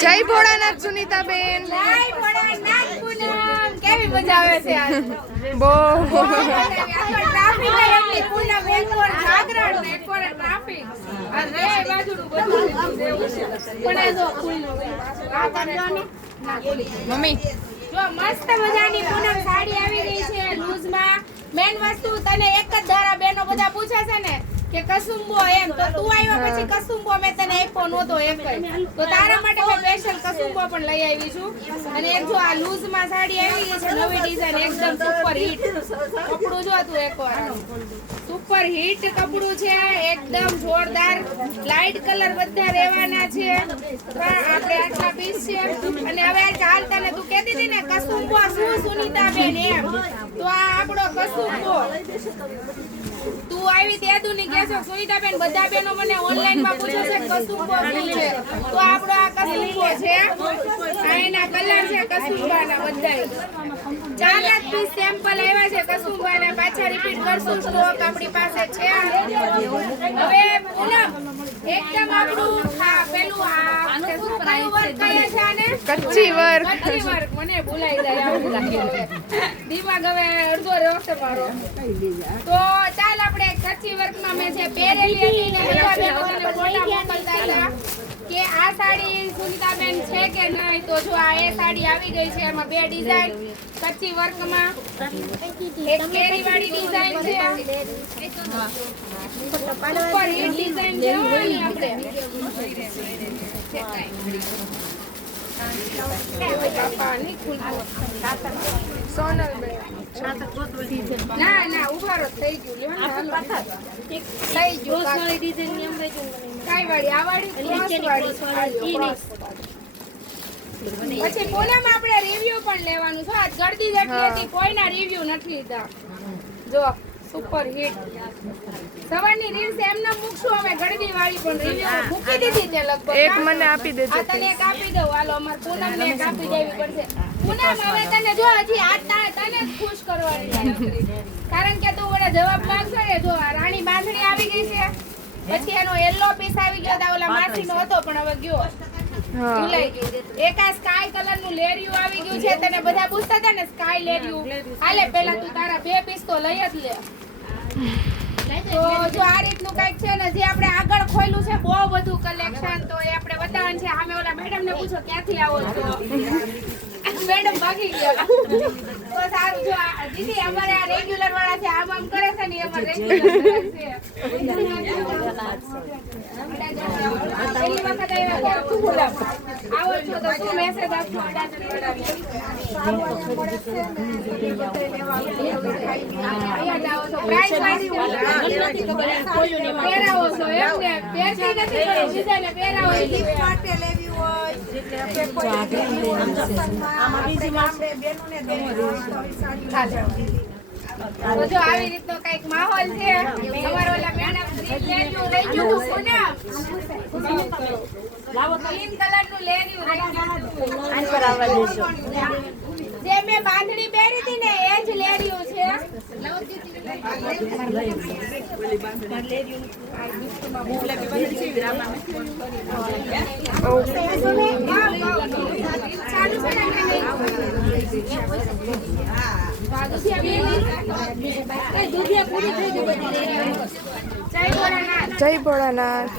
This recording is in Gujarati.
જય ભોળાનાથ સુનીતાબેન. જય ભોળાનાથ પૂનમ. કેવી મજા આવે છે આજ? બહુ ટ્રાફિક એટલી પૂનમ એકવાર જાગરણ ને એકવાર ટ્રાફિક. આ બે બાજુનું બધું દેવું છે. પણ આ જો ફૂલનો આ કરજો ને. મમ્મી જો મસ્ત મજાની પૂનમ સાડી આવી ગઈ છે લૂઝમાં. મેન વસ્તુ તને એક જ ધારા બેનો બધા પૂછે છે ને કે કસુંબો એમ, તો તું આવ્યા પછી કસુંબો મેં તને આપ્યો નહોતો એક જ, તો તારા માટે મેં સ્પેશિયલ કસુંબો પણ લઈ આવી છું. અને એક જો આ લૂઝમાં સાડી આવી ગઈ છે નવી ડિઝાઇન, એકદમ સુપર હિટ કપડું. જો તું એકવાર સુપર હિટ કપડું છે, એકદમ જોરદાર. લાઈટ કલર બધા રહેવાના છે. આપણે આટલા પીસ છે. અને હવે ચાલ તને તું કહેતી હતી ને કસુંબો શું સુનીતાબેન એમ, તો આ આપણો કસુંબો. તું આવી તે દુની કેસો સુનીતાબેન, બધા બેનો મને ઓનલાઈન માં પૂછે છે કસુંબો શું છે, તો આપણો આ કસુંબો છે. આ એના કલર છે કસુંબાના બધાય. 4 પીસ સેમ્પલ આવ્યા છે કસુંબાના. પાછા રિપીટ કરશું, સ્ટોક આપણી પાસે છે. હવે પૂનમ એકદમ આપણું આ પેલું આ શું કયું વર્ક કહે છે આને? કચ્છી વર્ક. કચ્છી વર્ક મને ભૂલાઈ જાય આવું લાગે છે. દિમાગ હવે અડધો રોસ્ટ મારો. તો ચાલ આપણે કચ્છી વર્કમાં મેં જે પહેરેલી હતી ને બધા બહેનોને ફોટા મોકલતા હતા કે આ સાડી સુનીતાબેન છે કે નહીં, તો જો આ એ સાડી આવી ગઈ છે. એમાં 2 ડિઝાઇન કચ્છી વર્કમાં, એક કેરીવાળી ડિઝાઇન છે, ઉપર હિટ ડિઝાઇન છે ઓલી આપણે. ના ના ઉભારો થઈ ગયું. થઈ ગયું કઈ વાળી આ વાળી પછી પૂનમ આપણે રિવ્યુ પણ લેવાનું છે. આજ ગળદી જેટલી હતી કોઈના રિવ્યુ નથી લીધા. જો સુપર હિટ સવારની રીલ્સ એમને મૂકશું અમે. ગળદી વાળી પણ રિવ્યુ મૂકી દીધી છે લગભગ. એક મને આપી દેજો. આ તને એક આપી દઉં. હાલો અમાર પૂનમ ને એક આપી દેવી પડશે. પૂનમ હવે તને જો હજી આ તને જ ખુશ કરવાની, કારણ કે તું મને જવાબ માંગશો ને. જો આ રાણી બાંધણી આવી ગઈ છે, પછી એનો યલો પીસ આવી ગયો હતા, ઓલા માસીનો હતો પણ હવે ગયો ભૂલાઈ ગયું. એક આ સ્કાય કલર નું લેરિયું આવી ગયું છે. તને બધા પૂછતા હતા ને સ્કાય લેરિયું. હાલે પેલા તું તારા 2 પીસ તો લઈ જ લે. તો જો આ રીતનું કઈક છે ને, જે આપણે આગળ ખોલ્યું છે બહુ બધું કલેક્શન, તો એ આપણે બતાવવાનું છે. સામે ઓલા મેડમ ને પૂછો ક્યાંથી આવો છો. મેડમ ભાગી ગયા. તો સારું. જો દીદી અમારે આ રેગ્યુલર વાળા છે, આમ આમ કરે છે ને અમારે રેગ્યુલર છે. પહેલી વખત આવ્યા તો આવો છો તો શું મેસેજ આપશો? અહીંયા જાઓ છો પ્રાઇસ પહેરાવો છો એમ ને? પહેરતી નથી પણ બીજાને પહેરાવો માટે લેવી હોય. જો આવી રીતનો કઈક માહોલ છે. અમારો ઓલા મેડમ લેરિયું રહી ગયું પૂનમ, ગ્રીન કલર નું લેરિયું રહી ગયું. જે મેં બાંધણી પહેરી હતી ને એ જ લેરિયું છે. જય ભોળાનાથ. જય ભોળાનાથ.